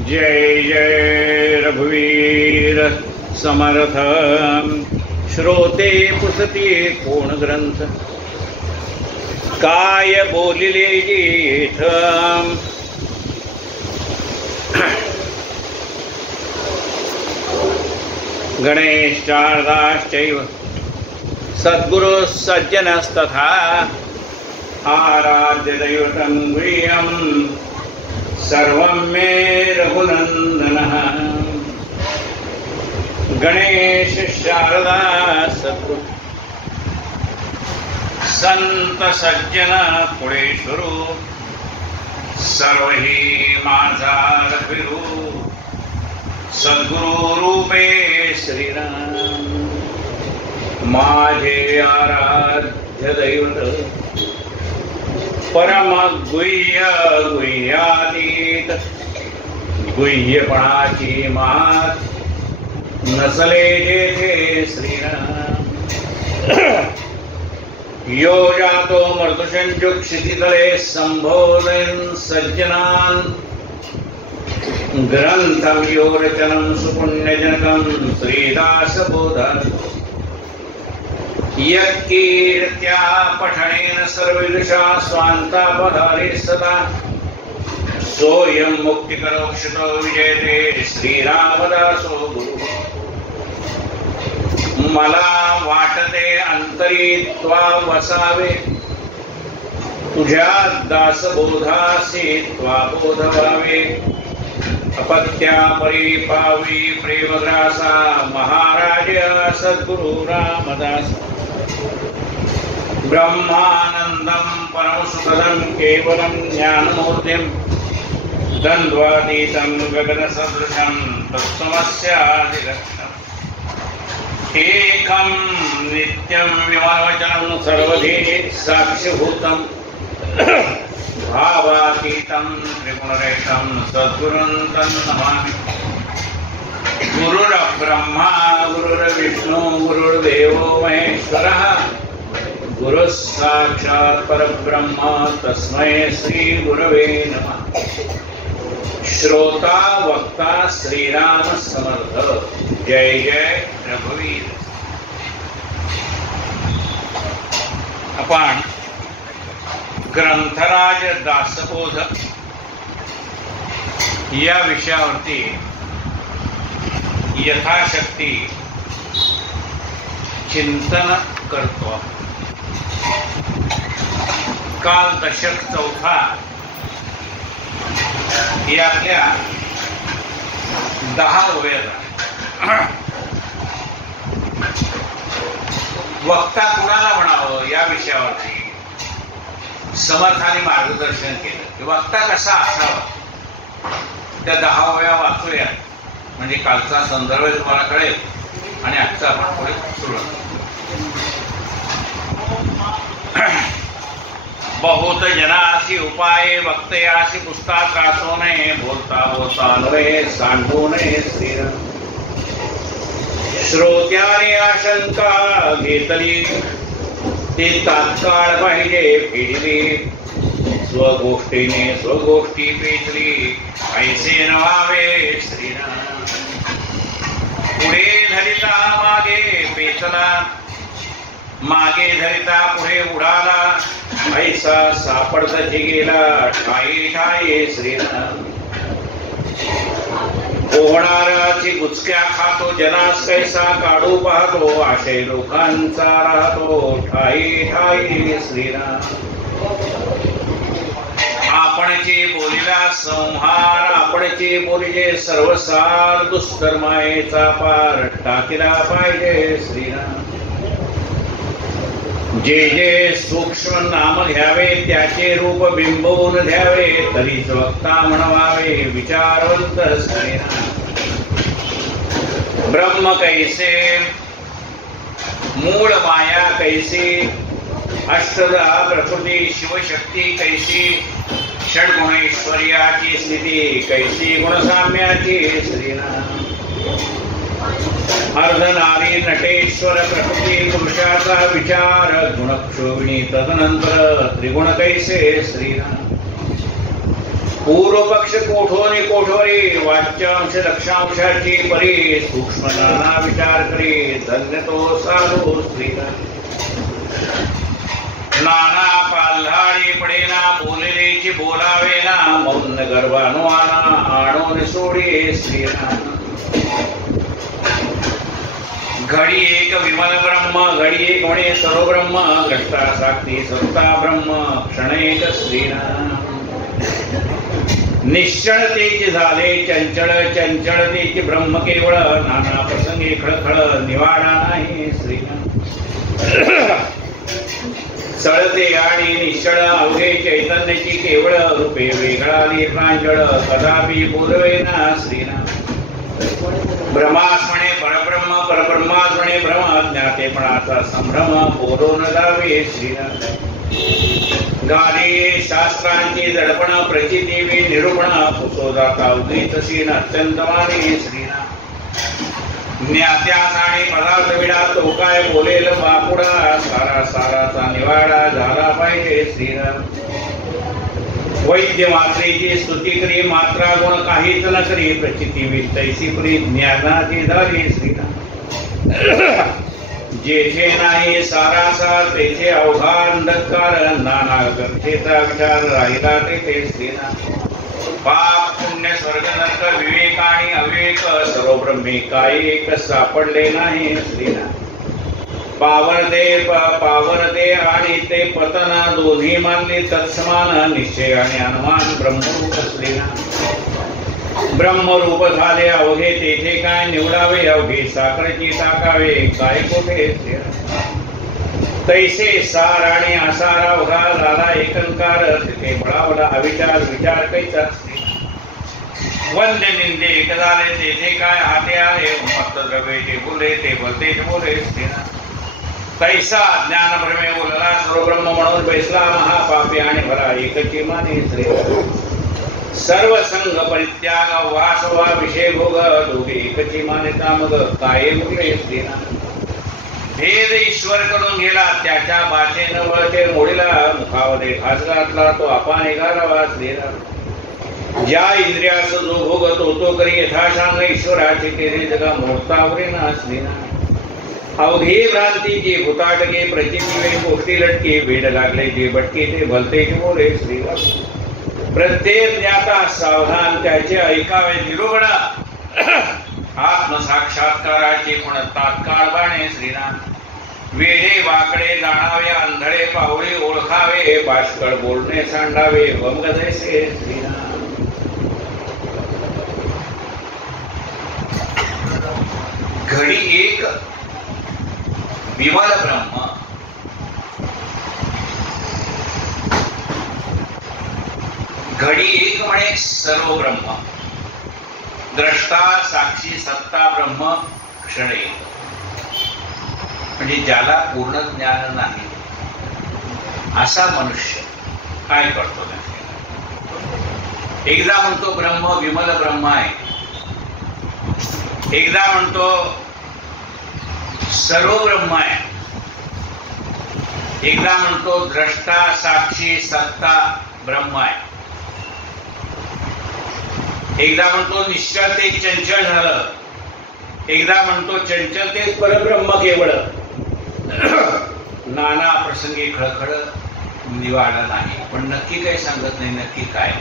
जय जय रघुवीर समर्थ। श्रोते पुसती कोण ग्रंथ, काय बोलिले जेठ। गणेश शारदाश्चैव सद्गुरु सज्जनस्तथा, आराध्य दैवतं गुह्यं सर्वं मे रघुनन्दनः। गणेश शारदा सद्गुरु संत सज्जन पुढेश्वरू, सर्वही माझा रघुवीरू। सद्गुरु रूपे श्रीराम, माझे आराध्य दैवत। परम गुह्य गुह्यातीत, गुह्यपणाची मात नसले जेथे श्रीराम। यो जातो मर्दुषंजुक क्षितितले, संबोधयन् सज्जनान्। ग्रंथं यो रचनं सुपुण्यजनकं, श्रीदासबोधन्। यत्कीर्त्या पठनेन सर्वविदुषा, स्वान्तापहारे सदा। सोऽयं मुक्तिकरोक्षितो विजयते, श्रीरामदासो गुरुः। मला वाटते अंतरी त्वा वसावे, तुझ्या दासबोधासी त्वा बोधवावे। अपत्या परिपावी प्रेमग्रासा, महाराज सद्गुरु रामदास। ब्रह्मानंदं परमसुखदं केवलं ज्ञानमूर्तिं, द्वन्द्वातीतं गगनसदृशं तत्त्वमस्यादिलक्षणम्। एकं नित्यं विमलवचनं सर्वधी साक्षिभूतं, भावातीतं त्रिगुणरहितं सद्गुरुं तन्नमामि। गुरुर्ब्रह्मा गुरुर्विष्णु गुरुर्देवो महेश्वरः, गुरुः साक्षात् परब्रह्म तस्मै श्री गुरवे नमः। श्रोता वक्ता श्रीराम समर्थ, जय जय रघुवीर। आपण ग्रंथराज दासबोध या विषयावरती यथाशक्ती चिंतन करतो। काल दशक चौथा यातल्या 10 ओव्या वक्ता कुणाला म्हणावं या विषयावरती समर्थाने मार्गदर्शन केलं की वक्ता कसा असावा। त्या 10 ओव्या वाचूया, म्हणजे कालचा संदर्भ तुम्हाला कळेल आणि आजचा आपण पुढे सुरुवात। बहुत जनासी उपाय वक्तयासी पुस्तक कासोने, बोलता बोलता नव्हे सांगूने श्रीराम। श्रोत्याने आशंका घेतली, ते तात्काळ पाहिजे फिरली। स्वगोष्टीने स्वगोष्टी पेचली, ऐसे नव्हावे श्रीराम। पुढे धरिता मागे पेचला, मागे धरिता पुढे उडाला। ऐसा सापडत गेला ठाई ठाई श्रीराम। पोहणाराची गुचक्या खातो, जनास कैसा काढू पाहतो। आशय लोकांचा राहतो ठाई ठाई श्रीराम। आपणचे बोलिला संहार, आपणचे बोलिले सर्वसार। दुष्कर्मायेचा पार टाकिला पाहिजे श्रीराम। जे जे सूक्ष्म नाम घ्यावे, त्याचे रूप बिंबवून द्यावे। तरीच वक्ता म्हणवावे विचारवंत श्रीराम। ब्रह्म कैसे, मूळ माया कैसी। अष्टधा प्रकृती शिवशक्ती कैसी। षड्गुणैश्वर्याची स्थिती कैसी। गुणसाम्याची श्रीराम। अर्धनारी नटेश्वर प्रकृती पुरुषाचा विचार। गुणक्षोभिणी तदनंतर त्रिगुण कैसे श्रीराम। पूर्व पक्ष कोठोनी कोठोरी वाच्यांश लक्षांशाची परी सूक्ष्म नाना विचार करी धन्य तो साधू स्त्री नाना पाल्हाळी पडेना बोललेची बोलावेना मौन गर्भानुआना आणून सोडी श्रीराम घडी एक विमल ब्रह्म घडी एक म्हणे सर्व ब्रह्म घटता साक्षी सत्ता ब्रह्म क्षण एक श्रीराम निश्चळतेचे झाले चंचळ चंचळतेचे ब्रह्म केवळ नाना प्रसंगी खळखळ निवाडा नाही श्रीराम चळते आणि निश्चळ अवघे चैतन्याची केवळ रूपे वेगळाली प्रांजळ कदापि बोलवेना श्रीराम ब्रह्मास्मणे परब्रह्म परब्रह्मास्मणे ब्रह्म ज्ञातेपणाचा संभ्रम बोलून जावे श्रीराम गाली शास्त्रांची दडपण प्रचिती निरूपण पुसो जाता उगीच शीन अत्यंत वाणी श्रीराम ज्ञात्यास आणि पदार्थ विडा तो काय बोलेल बापुडा सारा साराचा निवाडा झाला पाहिजे श्रीराम वैद्य मात्रेची स्तुती करी मात्रा गुण काहीच न करी प्रचिती वितैसी प्री ज्ञानाची झाली श्रीराम जेथे नाही सारासार तेथे अवघा अंधकार नाना गरजेचा विचार राहिला तेथे श्रीराम पाप पुण्य स्वर्ग नरक विवेक आणि अविवेक सर्व ब्रह्मी काही एक सापडले नाही श्रीराम पावरते आणि ते पतन दोन्ही मानले तत्समान निश्चय आणि अनुमान ब्रह्मरूप श्रीराम ब्रह्मरूप झाले अवघे तेथे काय निवडावे अवघे साखरेची टाकावे काय कोठे तैसे सार आणि असार अवघा झाला एकंकार तिथे बळावला अविचार विचार कैचा वंदे निंदे एक झाले तेथे काय हाते आले मस्त द्रव्ये ते बोले ते भलतेच बोले तैसा ज्ञान भ्रमे बोलला सर्व ब्रह्म म्हणून बैसला महापापी आणि भरा एकची माने श्री सर्व संघ परित्याग वासवा विषय भोग दोघे एकची मान्यता मग काय बोले श्रीराम भेद ईश्वर कडून गेला त्याच्या बाचेनं वळते मोडीला मुखामध्ये घास घातला तो आपा निघाला श्रीराम ज्या इंद्रियास जो भोगतो तो करी यथाशांग ईश्वराचे तेरे जगा मोडतावरे ना श्रीराम अवघे भ्रांती जे भूताटके प्रचिती वे गोष्टी लटके वेड लागले जे भटके ते भलते बोले श्रीराम प्रत्येक ज्ञाता सावधान त्याचे ऐकावे निरोगडा आत्मसाक्षात्काराचे पण तात्काळ बाणे श्रीराम वेढे वाकडे जाणावे आंधळे पावळी ओळखावे बाष्कळ बोलणे सांडावे वमगदैसे श्रीराम घडी एक विमल ब्रह्म घडी एक म्हणे सर्व ब्रह्म द्रष्टा साक्षी सत्ता ब्रह्म क्षण एक म्हणजे ज्याला पूर्ण ज्ञान नाही असा मनुष्य काय करतो एकदा म्हणतो ब्रह्म विमल ब्रह्म आहे एकदा म्हणतो सर्व ब्रह्म आहे एकदा म्हणतो द्रष्टा साक्षी सत्ता ब्रह्म आहे एकदा म्हणतो निश्चळ ते चंचल झालं एकदा म्हणतो चंचल ते परब्रह्म केवळ नाना प्रसंगी खळखळ निवाडा नाही पण नक्की काही सांगत नाही नक्की काय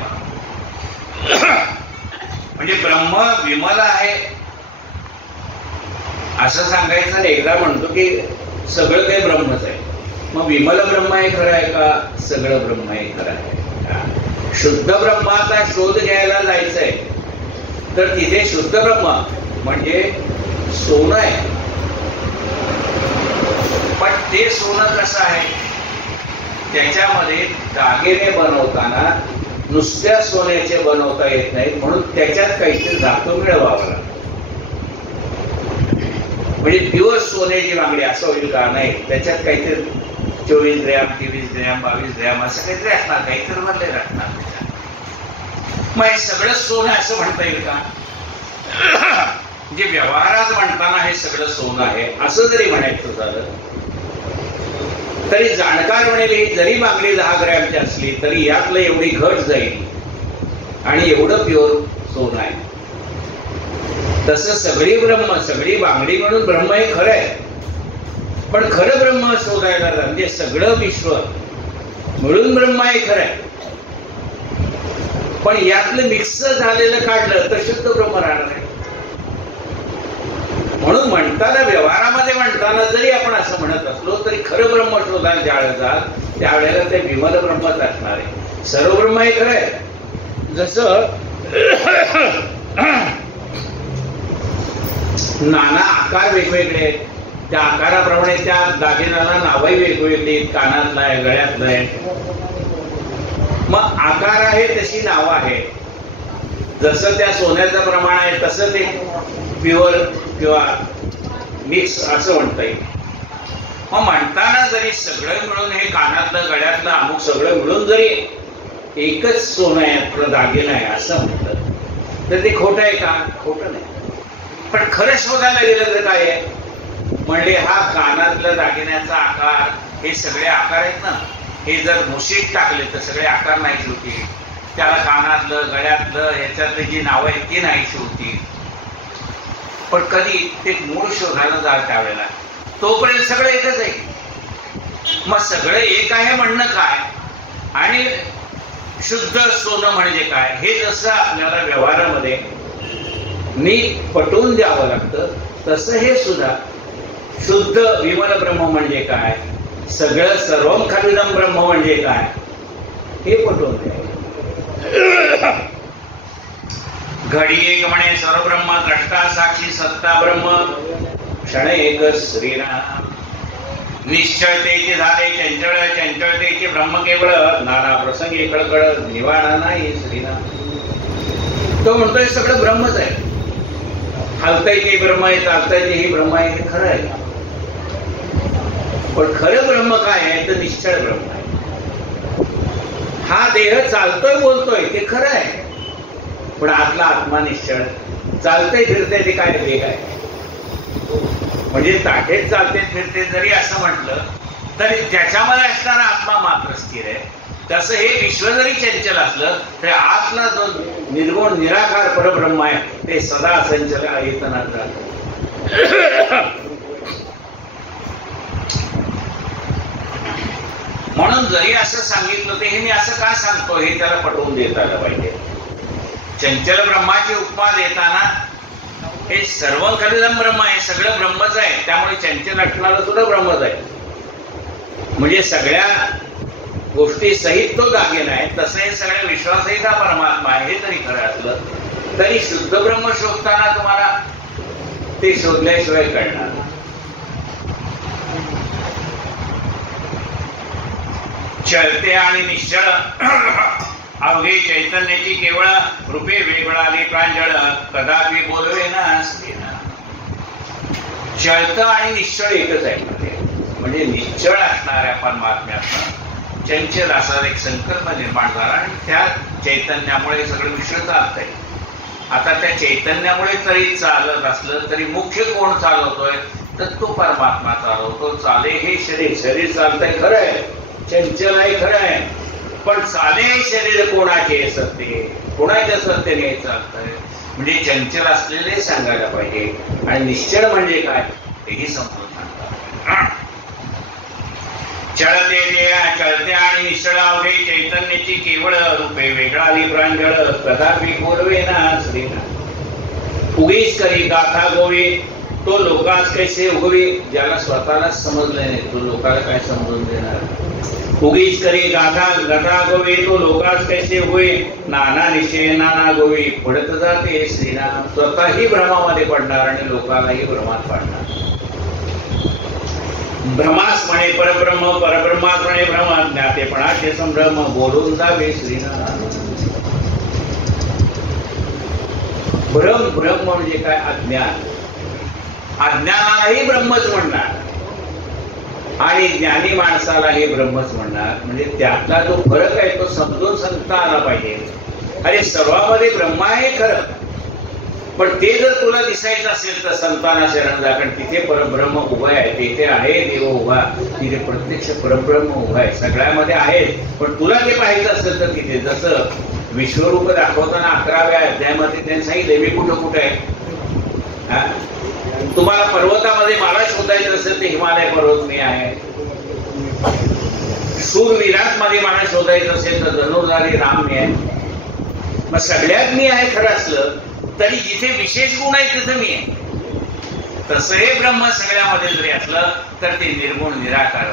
म्हणजे ब्रह्म विमल आहे असं सांगायचं आणि एकदा म्हणतो की सगळं काही ब्रह्मच आहे मग विमल ब्रह्म आहे खरं आहे का सगळं ब्रह्म आहे खरं आहे शुद्ध ब्रह्माचा शोध घ्यायला जायचंय तर तिथे शुद्ध ब्रह्म म्हणजे सोनं आहे पण ते सोनं कसं आहे त्याच्यामध्ये दागिने बनवताना नुसत्या सोन्याचे बनवता येत नाही म्हणून त्याच्यात काहीतरी धातू मिळवावं लागतं म्हणजे दिवस सोन्याची मागणी असं होईल का नाही त्याच्यात काहीतरी 24 ग्रॅम 23 ग्रॅम 22 ग्रॅम असं काहीतरी असणार काहीतरी बनलेलं असणार मग हे सगळं सोनं असं म्हणता येईल का म्हणजे व्यवहारात म्हणताना हे सगळं सोनं आहे असं जरी म्हणायचं झालं तरी जाणकार म्हणेल ही जरी मागणी 10 ग्रॅमची असली तरी यातलं एवढी घट जाईल आणि एवढं प्युअर सोनं आहे. तसं सगळी ब्रह्म, सगळी बांगडी म्हणून ब्रह्म हे खरं आहे, पण खरं ब्रह्म शोधायला म्हणजे सगळं विश्व मिळून ब्रह्म हे खरं आहे, पण यातलं मिक्स झालेलं काढलं तर शुद्ध ब्रह्म राहणार आहे. म्हणून म्हणताना, व्यवहारामध्ये म्हणताना जरी आपण असं म्हणत असलो तरी खरं ब्रह्म शोधायला ज्यावेळेला जाल त्यावेळेला ते विमल ब्रह्मच असणार आहे. सर्व ब्रह्म हे खरं आहे. जसं नाना आकार वेगवेगळे आहेत, त्या आकाराप्रमाणे त्या दागिन्याला नावही वेगवेगळी आहेत. कानातलं आहे, गळ्यातलं आहे. मग आकार आहे तशी नावं आहे. जसं त्या सोन्याचं प्रमाण आहे तसं ते प्युअर किंवा मिक्स असं म्हणता येईल. मग म्हणताना जरी सगळं मिळून हे कानातलं, गळ्यातलं, अमुक सगळं मिळून जरी एकच सोनं आहे, आपलं दागिना आहे असं म्हणतं तर ते खोटं आहे का? खोटं नाही. पण खरं शोधायला गेलं तर काय आहे? म्हणजे हा कानातल्या दागिन्याचा आकार, हे सगळे आकार आहेत ना, हे जर मुशीत टाकले तर सगळे आकार नाहीच होतील. त्याला कानातलं, गळ्यातलं, ह्याच्यातली जी नावं आहेत ती नाहीच होतील. पण कधी ते मूळ शोधायला जाल त्यावेळेला तोपर्यंत सगळं एकच आहे. मग सगळं एक आहे म्हणणं काय आणि शुद्ध सोनं म्हणजे काय, हे जसं आपल्याला व्यवहारामध्ये नीट पटवून द्यावं लागतं तसं हे सुद्धा शुद्ध विमल ब्रह्म म्हणजे काय, सगळं सर्वम खलिदम ब्रह्म म्हणजे काय हे पटवून द्यावं. घडी एक म्हणे सर्व ब्रह्म, द्रष्टा साक्षी सत्ता ब्रह्म, क्षण एक श्रीराम. निश्चळतेचे झाले चंचळ, चंचळतेचे ब्रह्म केवळ, नाना प्रसंगी कळकळ निवाडा नाही श्रीराम. तो म्हणतोय सगळं ब्रह्मच आहे. हालताय ते ब्रह्म आहे, चालताय ते ही ब्रह्म आहे, हे खरं आहे. पण खरं ब्रह्म काय आहे तर निश्चळ ब्रह्म आहे. हा देह चालतोय बोलतोय ते खरं आहे, पण आतला आत्मा निश्चळ. चालतंय फिरतंय ते काय देह आहे. म्हणजे ताठेत चालते फिरते जरी असं म्हटलं तरी त्याच्यामध्ये असणारा आत्मा मात्र स्थिर आहे. तसं हे विश्व जरी चंचल असलं तरी आतला जो निर्गुण निराकार परब्रह्म आहे ते सदा संचल येतनात राहतं. म्हणून जरी असं सांगितलं ते हे मी असं का सांगतो हे त्याला पटवून देता आलं पाहिजे. चंचल ब्रह्माची उपमा देताना हे सर्व खलिदम ब्रह्म आहे, सगळं ब्रह्मच आहे, त्यामुळे चंचल असणारं सुद्धा ब्रह्मच आहे. म्हणजे सगळ्या गोष्टी सहित तो दागिना आहे. तसं हे सगळ्या विश्वासहित हा परमात्मा आहे. हे जरी खरं असलं तरी शुद्ध ब्रह्म शोधताना तुम्हाला ते शोधल्याशिवाय कळणार. चळते आणि निश्चळ अवघे चैतन्याची केवळ, रूपे वेगळाली प्रांजळ, कदापि बोलवे ना स्त्रीना. चळत आणि निश्चळ एकच आहे. म्हणजे निश्चळ असणाऱ्या परमात्म्यातनं चंचल असा एक संकल्प निर्माण झाला आणि त्या चैतन्यामुळे सगळं विश्व चालतंय. आता त्या चैतन्यामुळे तरी चालत असलं तरी मुख्य कोण चालवतोय तर तो परमात्मा चालवतो. चाले हे शरीर, शरीर चालतंय खरं आहे, चंचल आहे खरं आहे, पण चाले शरीर कोणाचे सत्य, कोणाच्या सत्तेने चालतंय. म्हणजे चंचल असलेले सांगायला पाहिजे आणि निश्चळ म्हणजे काय हेही समजून सांगतात. चळते आणि निश्चळ अवघे चैतन्याची केवळ, रूपे वेगळाली प्रांजळ, कदापि बोलवे ना श्रीना. उगीच करी गाथा गोवी, तो लोकांस कैसे उगवी. ज्याला स्वतःला समजले नाही तो लोकांना काय समजून देणार. उगीच करी गाथा गोवी, तो लोकांस कैसे होई. नाना निश्चय नाना गोवी, पडत जाते श्रीनाम. स्वतःही भ्रमामध्ये पडणार आणि लोकांनाही भ्रमात पाडणार. भ्रमास म्हणे परब्रह्म, परब्रह्मास म्हणे भ्रम, ज्ञातेपणाचे संभ्रम, बोलून जावे श्रीनाम. भ्रम, भ्रम म्हणजे काय अज्ञान. अज्ञानालाही ब्रह्मच म्हणणार आणि ज्ञानी माणसालाही ब्रह्मच म्हणणार. म्हणजे त्यातला जो फरक आहे तो समजून सांगता आला पाहिजे. अरे सर्वांमध्ये ब्रह्म आहे खरं, पण ते जर तुला दिसायचं असेल तर संताना शरण जा, कारण तिथे परब्रह्म उभा आहे. तिथे आहे देव उभा, तिथे प्रत्यक्ष परब्रह्म उभा आहे. सगळ्यामध्ये आहे, पण तुला ते पाहायचं असेल तर तिथे जसं विश्वरूप दाखवताना 11व्या अध्यायामध्ये त्यांनी सांगितले मी कुठं कुठे आहे. तुम्हाला पर्वतामध्ये मला शोधायचं असेल तर हिमालय पर्वत मी आहे. शूरवीरात मध्ये मला शोधायचं असेल तर धनुर्धारी राम मी आहे. मग सगळ्यात मी आहे खरं असलं तरी जिथे विशेष गुण आहे तिथे मी आहे. तसं हे ब्रह्म सगळ्यामध्ये जरी असलं तर ते निर्गुण निराकार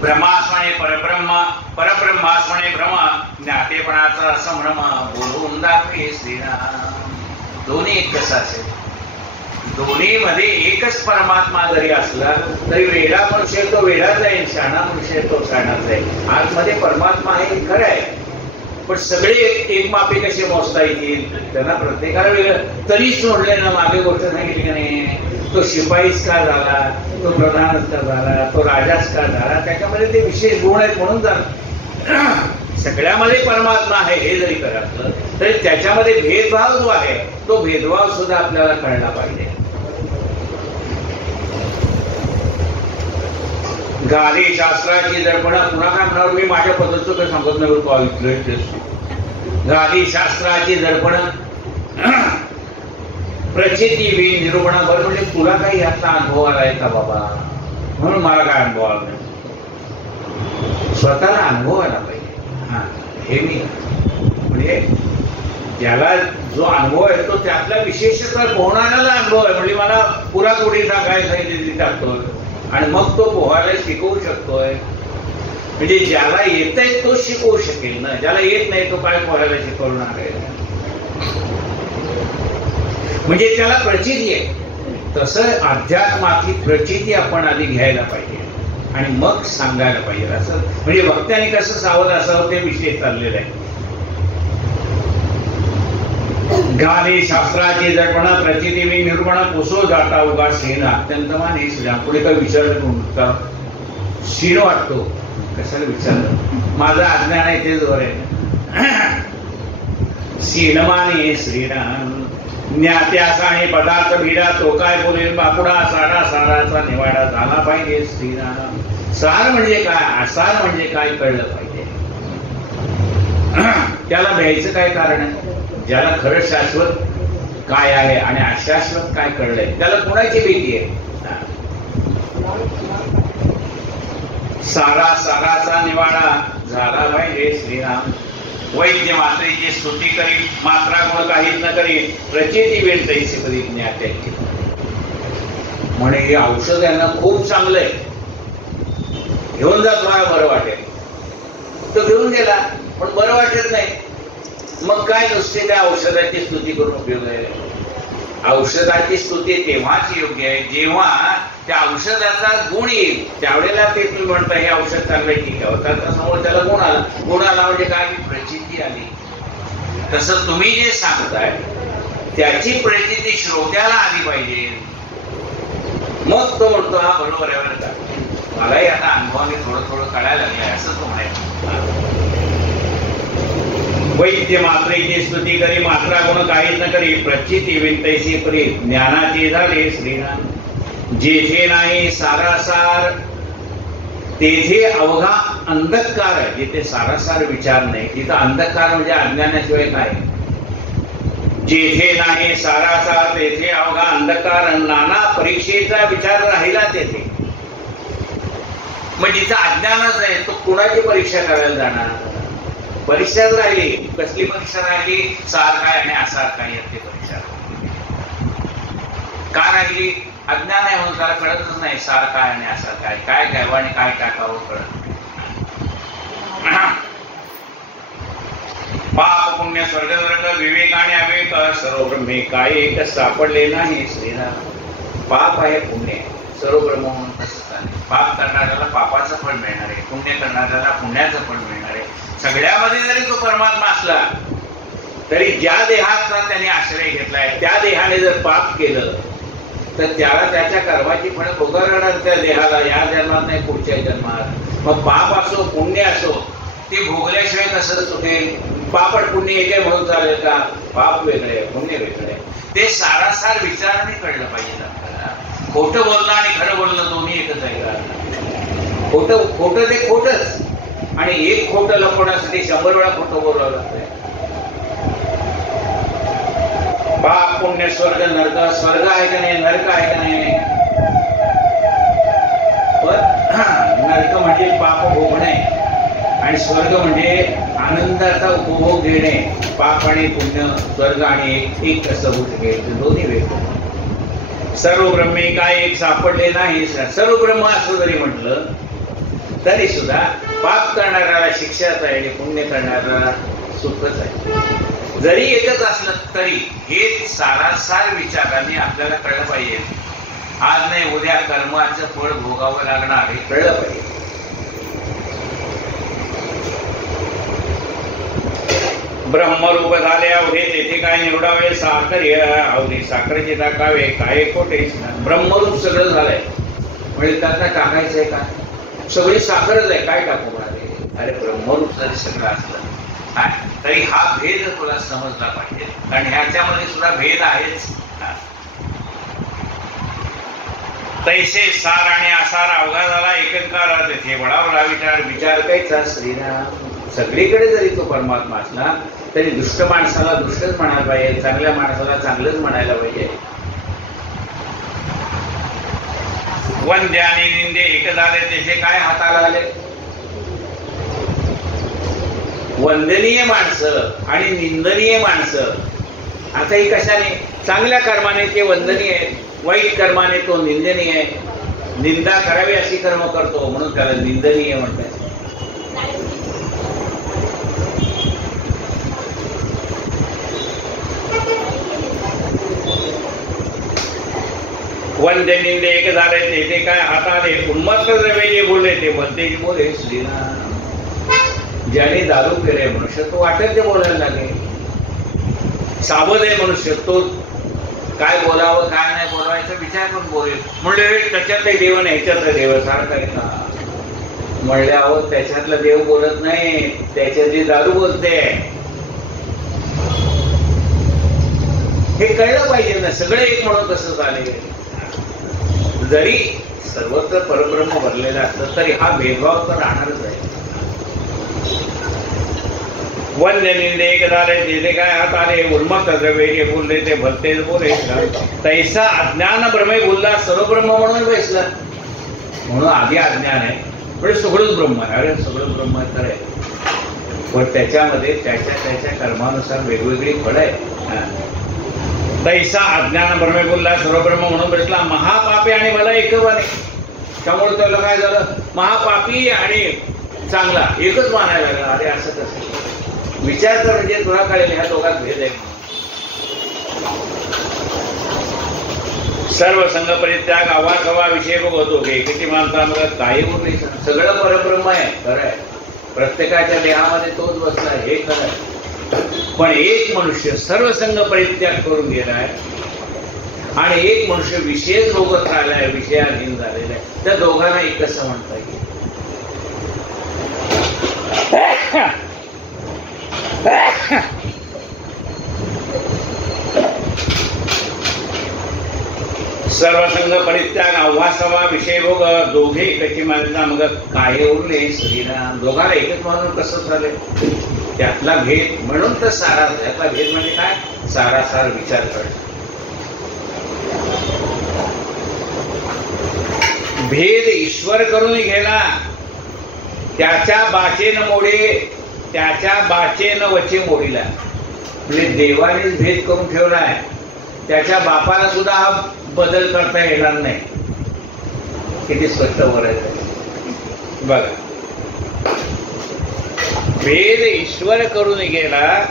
ब्रह्मास्मणे परब्रह्म परब्रह्मास्मणे ब्रह्म ज्ञातेपणाचा संभ्रम बोलून दाखवे श्रीराम. दोन्ही एक कसं असेल दोन्ही मध्ये एकच परमात्मा जरी असला तरी वेडा मनुष्य तो वेडा जाईल शहाणा मनुष्य तो शहाणा जाईल. आतमध्ये परमात्मा आहे खरं आहे पण सगळे एक मापे कसे मोजता येतील त्यांना प्रत्येकाला वेगळं. तरी सोडले ना मागे गोष्ट सांगितली का नाही तो शिपाईच का झाला तो प्रधानच का झाला तो राजाच का झाला त्याच्यामध्ये ते विशेष गुण आहेत म्हणून झाला. सगळ्यामध्ये परमात्मा आहे हे जरी करत तरी त्याच्यामध्ये भेदभाव जो आहे तो भेदभाव सुद्धा आपल्याला कळला पाहिजे. गाली शास्त्राची दर्पण पुन्हा काय म्हणणार मी माझ्या पद्धतीचं काही सांगत नाही. गाली शास्त्राची दर्पण प्रचिती वी निरूपण बरं म्हणजे तुला काही याचा अनुभव आलाय का बाबा म्हणून मला काय अनुभव आला नाही. स्वतःला अनुभव आला पाहिजे. हे मी म्हणजे ज्याला जो अनुभव आहे तो त्यातला विशेषत्व पोहणाऱ्याला अनुभव आहे. म्हणजे मला पुरा थोडी टाकायला सांगितली टाकतोय आणि मग तो पोहायला शिकवू शकतोय. म्हणजे ज्याला येत आहे तो शिकवू शकेल ना ज्याला येत नाही तो काय पोहायला शिकवणार आहे. म्हणजे त्याला प्रचिती आहे. तसं अध्यात्मातली प्रचिती आपण आधी घ्यायला पाहिजे आणि मग सांगायला पाहिजे. असं म्हणजे वक्त्याने कसं सावध असावं ते विषय चाललेला आहे. गाली शास्त्राची दर्पण प्रचिती निर्मण पुसो जाता उगा शेण अत्यंत माने श्रीराम. पुढे काय विचारलं शीण वाटतो कशाला विचारलं माझं अज्ञान आहे ते जोर आहे. शीणमाने श्रीराम ज्ञात्यासा आणि पदार्थ भिडा तो काय बोलेल बापुडा सारा साराचा निवाडा झाला पाहिजे श्रीराम. सार म्हणजे काय असार म्हणजे काय कळलं पाहिजे. त्याला भ्यायचं काय कारण आहे. ज्याला खरं शाश्वत काय आहे आणि अशाश्वत काय कळलंय त्याला कोणाची भीती आहे. सारा साराचा निवाडा झाला पाहिजे श्रीराम. वैद्य मात्रेची स्तुती करी मात्रा गुण काहीच न करी प्रचिती वेळ तैसे करी ज्ञात्याची. म्हणे हे औषध यांना खूप चांगलं आहे घेऊन जा तुम्हाला बरं वाटेल. तो घेऊन गेला पण बरं वाटत नाही. मग काय नुसते त्या औषधाची स्तुती करून उपयोग आहे. औषधाची स्तुती तेव्हाच योग्य आहे जेव्हा त्या औषधाचा गुण येईल त्यावेळेला ते तुम्ही म्हणता हे औषध चांगलं ठीक आहे होता समोर त्याला गुण आला. गुण आला म्हणजे काय प्रचिती आली. तसं तुम्ही जे सांगताय त्याची प्रचिती श्रोत्याला आली पाहिजे. मग तो म्हणतो हा बरोबर आहे बरं का मलाही आता अनुभवाने थोडं थोडं कळायला लागलंय असं तो म्हणायचं. वैद्य मात्रेची स्तुती करी मात्रा गुण काहीच न करी प्रचिती विंतैसी परी ज्ञानाचे झाले श्रीराम. जेथे नाही सारासार तेथे अवघा अंधकार आहे. जिथे सारासार विचार नाही तिथं अंधकार म्हणजे अज्ञानाशिवाय काय. जेथे नाही सारासार तेथे अवघा अंधकार नाना परीक्षेचा विचार राहिला तेथे. मग जिथं अज्ञानच आहे तो कुणाची परीक्षा करायला जाणार. परीक्षाच राहिली कसली परीक्षा राहिली सार काय आणि असार काय याची परीक्षा का राहिली. अज्ञान आहे म्हणून त्याला कळतच नाही सार काय आणि असार काय काय घ्यावं आणि काय टाकावं कळत. पाप पुण्य स्वर्ग नरक विवेक आणि अविवेक सर्व ब्रह्मे काय एक सापडले नाही श्रीराम. पाप आहे पुण्य सर्व ब्रह्म म्हणून तसंच. पाप करणाऱ्याला पापाचं फळ मिळणार आहे पुण्य करणाऱ्याला पुण्याचं फळ मिळणार आहे. सगळ्यामध्ये जरी तो परमात्मा असला तरी ज्या देहाचा त्याने आश्रय घेतलाय त्या देहाने जर पाप केलं तर त्याला त्याच्या कर्माची फळं भोगावणार त्या देहाला या जन्मात नाही पुढच्या जन्मात. मग पाप असो पुण्य असो ते भोगल्याशिवाय कसं चुकेल. पाप आणि पुण्य एक आहे म्हणून चालेल का. पाप वेगळे पुण्य वेगळे. ते सारासार विचाराने कळलं पाहिजे आपल्याला. खोटं बोलणं आणि खरं बोलणं दोन्ही एकच आहे का. खोटं खोटं ते खोटंच आणि एक खोटं लपवण्यासाठी 100 वेळा खोटं बोलावं लागतंय. पाप पुण्य स्वर्ग नरक, स्वर्ग आहे का नाही, नरक आहे का नाही. पण नरक म्हणजे पाप भोगणे आणि स्वर्ग म्हणजे आनंदाचा उपभोग घेणे. पाप आणि पुण्य, स्वर्ग आणि एक असं होऊ शकेल, दोन्ही वेगळे. सर्व ब्रह्मे काय एक सापडले नाही. सर्व ब्रह्म असं जरी म्हटलं तरी सुद्धा पाप करणाऱ्याला शिक्षाच आहे आणि पुण्य करणाऱ्याला सुखच आहे. जरी एकच असलं तरी हे सारासार विचाराने आपल्याला कळलं पाहिजे. आज नाही उद्या कर्माचं फळ भोगावं लागणार हे कळलं पाहिजे. ब्रह्मरूप झाले अवघे तेथे काय निवडावे, साखर अवघी साखरेचे टाकावे काय खोटे. ब्रह्मरूप सगळं झालंय म्हणजे त्याला टाकायचंय का, सगळी साखरच आहे, काय टाकू म्हणाले. अरे ब्रह्मरूप जरी सगळं असलं तरी हा भेद तुला समजला पाहिजे, कारण ह्याच्यामध्ये सुद्धा भेद आहेच. तैसे सार आणि आसार अवघा झाला एकंकार तेथे बळावला विचार. विचार कायचा श्रीराम. सगळीकडे जरी तो परमात्मा असला तरी दुष्ट माणसाला दुष्टच म्हणायला पाहिजे, चांगल्या माणसाला चांगलंच म्हणायला पाहिजे. वंद्य आणि निंदे एक झाले त्याचे काय हाताला आले. वंदनीय माणसं आणि निंदनीय माणसं, आता ही कशाने. चांगल्या कर्माने ते वंदनीय आहे, वाईट कर्माने तो निंदनीय आहे. निंदा करावी अशी कर्म करतो म्हणून त्याला निंदनीय म्हणतात. वंद्य निंदे एक झाले तेथे काय हाताने. उन्मत्त द्रव्ये जे बोलले ते भलते बोले श्रीराम. ज्याने दारू केले मनुष्य तो वाटेल ते बोलायला लागेल. सावध आहे मनुष्य, तो काय बोलावं काय नाही बोलावायचा विचार करून बोलेल. म्हणले त्याच्यातले देव नाही ह्याच्यातलं देव सारखं आहे का. म्हणले अहो त्याच्यातला देव बोलत नाही, त्याच्यातली दारू बोलते. हे कळलं पाहिजे ना. सगळे एक म्हणून कसं चालेल. जरी सर्वत्र परब्रह्म भरलेलं असलं तरी हा भेदभाव तर राहणारच आहे. वन्य निंदे एक झाले तेथे काय हात आले. उन्मत्त द्रव्ये जे बोलले ते भलतेच बोले. तैसा अज्ञान ब्रह्मे बोलला सर्व ब्रह्म म्हणून बसला. म्हणून आधी अज्ञान आहे म्हणजे सगळंच ब्रह्म आहे. अरे सगळं ब्रह्म तर आहे पण त्याच्यामध्ये त्याच्या कर्मानुसार वेगवेगळी फळं आहे. तैसा अज्ञान ब्रह्मे बोलला सर्व ब्रह्म म्हणून बसला. महापापी आणि मला एकवाने. त्यामुळे त्याला काय झालं, महापापी आणि चांगला एकच मानायला लागला. अरे असं कसं विचार कर म्हणजे तुला कळेल ह्या दोघात भेद आहे. सर्व संघ परित्याग आवासवा विषय बघतो घे. किती माणसामध्ये काही बोलले सगळं परब्रह्म आहे, खरं आहे. प्रत्येकाच्या देहामध्ये तोच बसला हे खरं आहे. पण एक मनुष्य सर्व संघ परित्याग करून गेलाय आणि एक मनुष्य विषय भोगत राहिलाय, विषयाधीन झालेला आहे. त्या दोघांना एक कसं म्हणता येईल. सर्वसंग परित्याग आव्हासवा विषय भोग दोघे एकाची मानता मग काय उरले श्रीराम. दोघांना एकच मानून कसं झाले. त्यातला भेद म्हणून तर सारा. त्यातला भेद म्हणजे काय, सारासार विचार कर. भेद ईश्वर करून गेला त्याच्या बाचेन मोडे, त्याच्या बाचेन वचे मोडीला. म्हणजे देवानेच भेद करून ठेवलाय. त्याच्या बापाला सुद्धा हा बदल करता येणार नाही. किती स्पष्ट बोलायचं बघा. भेद ईश्वर करून गेला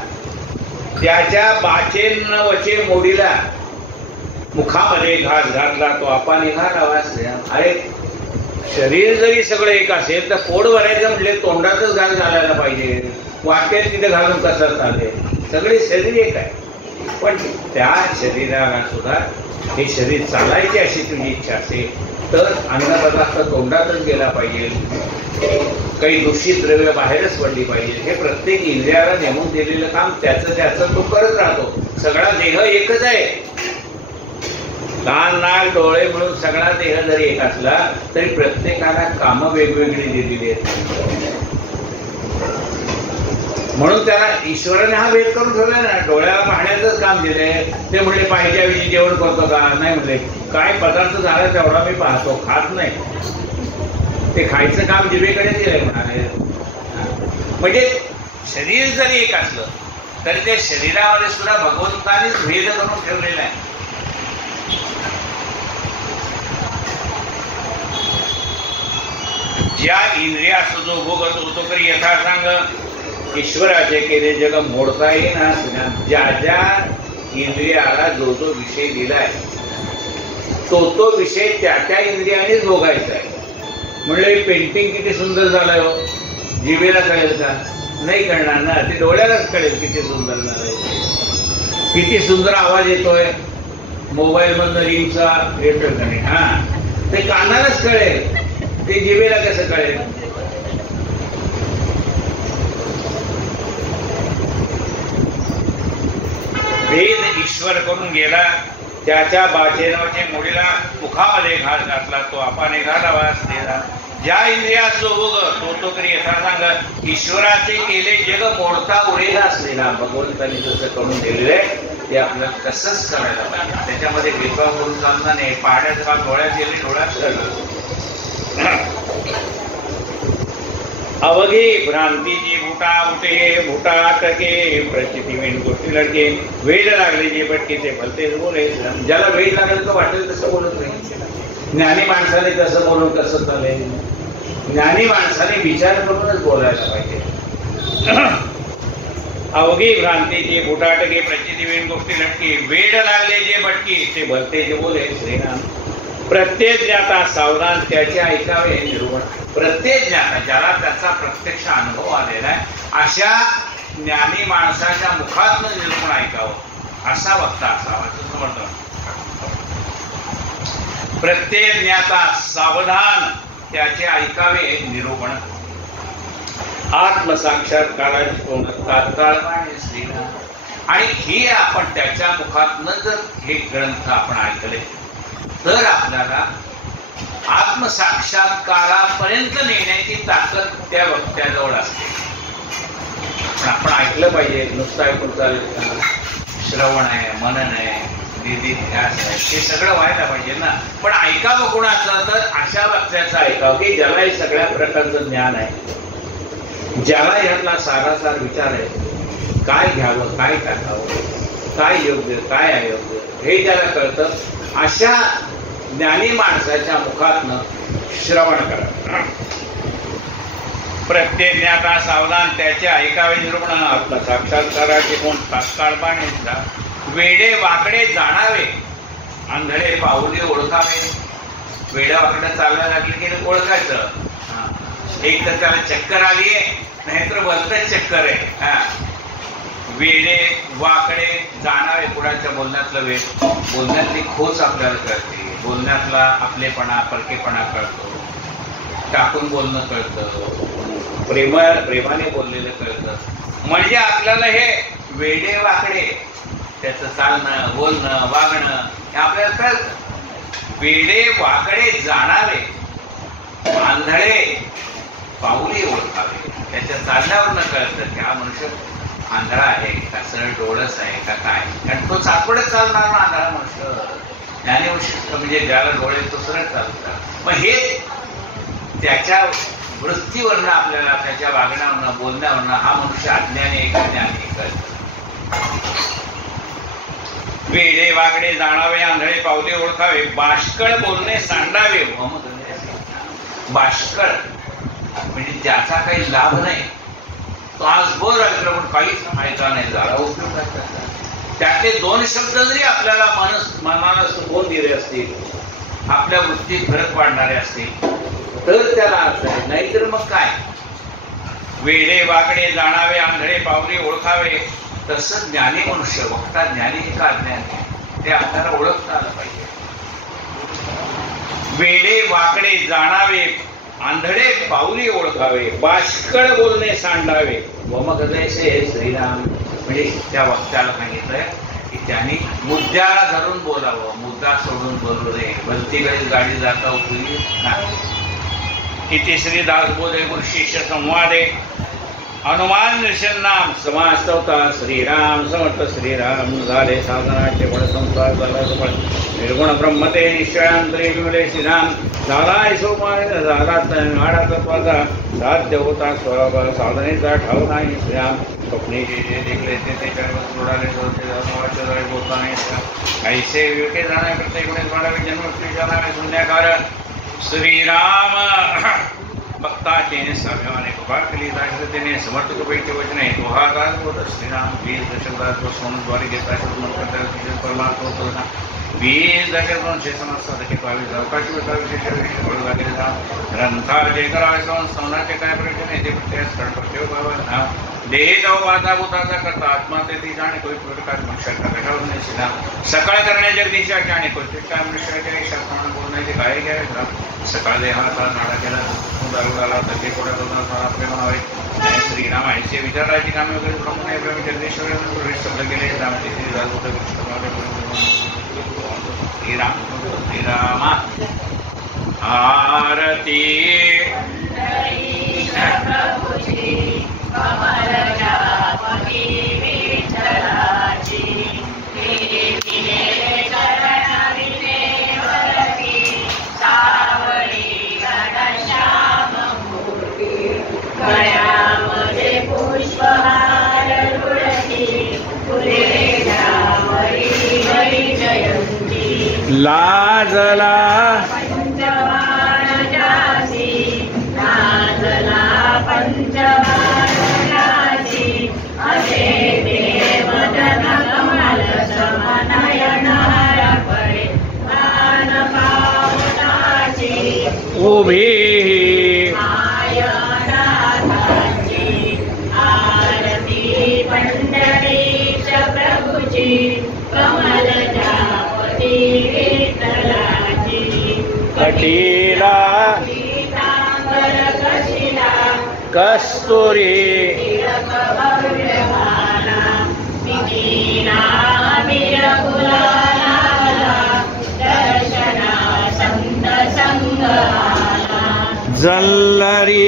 त्याच्या बाचेन वचे मोडीला. मुखामध्ये घास घातला तो आपा निघाला. अरे शरीर जरी सगळं एक असेल तर पोट भरायचं म्हणजे तोंडातच घास घालायला पाहिजे. वाटेल तिथे घालून कसं चालेल. सगळे शरीर एक आहे पण त्या शरीराला सुद्धा हे शरीर चालायचे अशी तुझी इच्छा असेल तर अन्नपदार्थ तोंडातच गेला पाहिजे. काही दूषित द्रव्य बाहेरच पडली पाहिजे. हे प्रत्येक इंद्रियाला नेमून दिलेलं काम त्याचं तो करत राहतो. सगळा देह एकच आहे. कान नाक डोळे म्हणून सगळा देह जरी एक असला तरी प्रत्येकाला कामं वेगवेगळी दिलेली आहेत. म्हणून त्याला ईश्वराने हा भेद करून ठेवलाय ना, डोळ्याला पाहण्याचंच काम दिलंय. ते म्हणले पाहिजे ऐवजी जेवण करतो का? नाही म्हणले, काय पदार्थ झाला तेवढा मी पाहतो, खात नाही. ते खायचं काम जिभेकडे दिलंय म्हणाले. म्हणजे शरीर जरी एक असलं तरी त्या शरीरामध्ये सुद्धा भगवंतानेच भेद करून ठेवलेला आहे. ज्या इंद्रियास जो भोगत होतो तरी यथा सांग ईश्वराचे केले जग मोडता येईना. ज्या ज्या इंद्रियाला जो जो विषय दिलाय तो विषय त्या त्या इंद्रियानेच भोगायचा आहे. म्हणलं पेंटिंग किती सुंदर झालंय हो, जिभेला कळेल का? नाही कळणार ना, ते डोळ्यालाच कळेल किती सुंदर झालंय. किती सुंदर आवाज येतोय मोबाईल मधनं रिंगचा येतोय का नाही? हा, ते कानालाच कळेल, ते जिभेला कसं कळेल? भेद ईश्वर करून गेला, त्याच्या बाचेनाचे मुडीला मुखामध्ये घास घातला, तो आपाने घालावा असलेला. ज्या इंद्रियास जो भोग तो करी यथा सांग ईश्वराचे केले जग मोडता उरेला असलेला. भगवंतांनी जसं करून दिलेलं आहे ते आपल्याला तसंच करायला पाहिजे. त्याच्यामध्ये भेदभाव करून चालणार नाही. पहाड्याचं काम डोळ्यात गेले, डोळ्यात कळलं. अवघे भ्रांतीची भुटा उठे भुटा टके प्रचिती मेन गोष्टी लडके. वेड लागले जे भटके ते भलतेच बोले. ज्याला वेड लागलं तर वाटेल तसं बोलत नाही. ज्ञानी माणसाने तसं बोलून कसं चालेल? ज्ञानी माणसाने विचार करूनच बोलायला पाहिजे. अवघी भ्रांतीची भुटाटके प्रचिती मेन गोष्टी लटके. वेड लागले जे भटके ते भलते जे बोले. श्रीराम प्रत्येक ज्ञाता सावधान त्याचे ऐकावे निरूपण. प्रत्येक ज्ञाता ज्याला त्याचा प्रत्यक्ष अनुभव आलेला आहे अशा ज्ञानी माणसाच्या मुखातनं निरूपण ऐकावं, असा वक्ता असावा असं समर्थन. प्रत्येक ज्ञाता सावधान त्याचे ऐकावे निरूपण. आत्मसाक्षात्काराची तात्काळ श्रीराम. आणि हे आपण त्याच्या मुखातनं जर हे ग्रंथ आपण ऐकले तर आपल्याला आत्मसाक्षात्कारापर्यंत नेण्याची ताकद त्या वक्त्याजवळ असते. पण आपण ऐकलं पाहिजे. नुसतं ऐकून चालेल का? श्रवण आहे, मनन आहे, निधिध्यास आहे, हे सगळं व्हायला पाहिजे ना. पण ऐकावं कोणाचं? तर अशा वक्त्याचं ऐकावं की ज्याला हे सगळ्या प्रकारचं ज्ञान आहे, ज्याला यातला सारासार विचार आहे, काय घ्यावं, काय टाकावं, काय योग्य, काय अयोग्य हे ज्याला कळतं, अशा ज्ञानी माणसाच्या मुखातनं श्रवण करा. प्रत्येक ज्ञाता सावधान त्याचे ऐकावे निरूपण. आपला साक्षात्काराचे कोण तात्काळ पाहण्याचा. वेडे वाकडे जाणावे, आंधळे पाऊले ओळखावे. वेडा वाकडे चालला लागले की ओळखायचं. एक तर त्याला चक्कर आली आहे, नाहीतर भलतच चक्कर आहे. वेडे वाकडे जाणावे. कुणाच्या बोलण्यातलं वेळ, बोलण्यातली खोच आपल्याला कळते, बोलण्यातला आपलेपणा परकेपणा कळतो, टाकून बोलणं कळतं, प्रेमाने बोललेलं कळतं. म्हणजे आपल्याला हे वेडे वाकडे त्याचं चालणं, बोलणं, वागणं हे आपल्याला कळतं. वेडे वाकडे जाणावे, आंधळे पाऊले ओळखावे. त्याच्या चालण्यावरनं कळतं की हा मनुष्य आंधळा आहे का, सरळ डोळस आहे का, काय. कारण तो चाकवडच चालणार ना आंधळा मनुष्य. ज्ञानी वैशिष्ट्य म्हणजे ज्याला डोळे तो सरळ चालतात. मग हे त्याच्या वृत्तीवरनं आपल्याला, त्याच्या वागण्यावरनं, बोलण्यावरनं हा मनुष्य अज्ञानी आहे का ज्ञानी कळतं. वेडे वाकडे जाणावे, आंधळे पावले ओळखावे. बाष्कळ बोलणे सांडावे. बाष्कळ म्हणजे ज्याचा काही लाभ नाही, तो आजभर ऐकलं पण काहीच फायदा नाही झाला, उपयोग नाही. त्यातले दोन शब्द जरी आपल्याला मनाला सुकवून दिले असतील, आपल्या वृत्तीत फरक पाडणारे असतील, तर त्याला अर्थ आहे. नाहीतर मग काय? वेडे वाकडे जाणावे, आंधळे पावले ओळखावे. तसं ज्ञानी मनुष्य, वक्ता ज्ञानी हे का ज्ञानी, ते आपल्याला ओळखता आलं पाहिजे. वेडे वाकडे जाणावे, आंधळे पाऊली ओळखावे. बाष्कळ बोलणे सांडावे. व मग श्रीराम म्हणजे त्या वक्त्याला सांगितलंय की त्यांनी मुद्द्याला धरून बोलावं, मुद्दा सोडून बोलू नये. भलतीकडे गाडी जाता उपयोगी नाही. किती श्री दासबोधे गुरु शिष्य संवादे. हनुमान नाम समास्तवता श्रीराम समर्थ श्रीराम झाले साधनाचे बळ संसार झाला बळ निर्गुण ब्रह्मते निश्चयांतरे विमले श्रीराम झाला सोपान झाला आडा तत्वाचा साध्य होता स्वभाव साधनेचा ठाव नाही श्रीराम स्वप्ने जे देखले ते सोडाले बोलता नाही ऐसे विवेके जाणे प्रत्येक गुणे वाढावे जन्म जाणारे शून्यकार श्रीराम भक्ताचे सर्वाने कृपा केली त्याने समर्थक पैकी वचने दोहादास होत श्रीराम 20 दशकदास व सोनद्वारे घेता परमात्मा 20 दशक समजतात बावीस अवकाशी विशेष लागेल ग्रंथार जे करावे संस्थानाचे काय प्रयोजन आहे ते प्रत्येक बाबा देह जाऊ वाचा भूताचा करता आत्मा ते जाणे कोई प्रकार मनुष्याचा घटावून श्रीराम सकाळ करणे जगदीशाचे आणि कोणते काय मनुष्याचे शास्त्राने बोलण्याचे काय घ्यावे सकाळ देहाला नाडा केला दारुडाला तसे कोणा प्रेम हवे श्रीराम ऐसे विचारायची कामे वगैरे प्रमाणे जगदीश्वर प्रवेश शब्द केले श्रीराम श्रीरामा आरती लाजला उभी कटीला कस्तुरी जल्लरी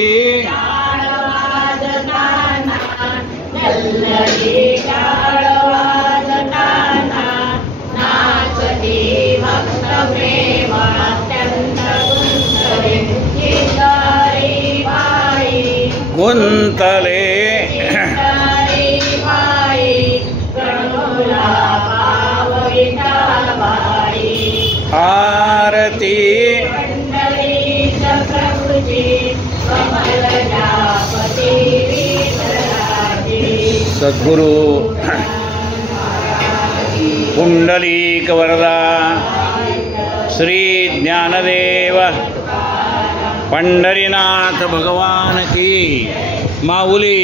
गुंतले आरती सद्गुरु पुंडलीक वरदा श्री ज्ञानदेव पंढरीनाथ भगवान की माऊली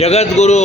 जगद्गुरु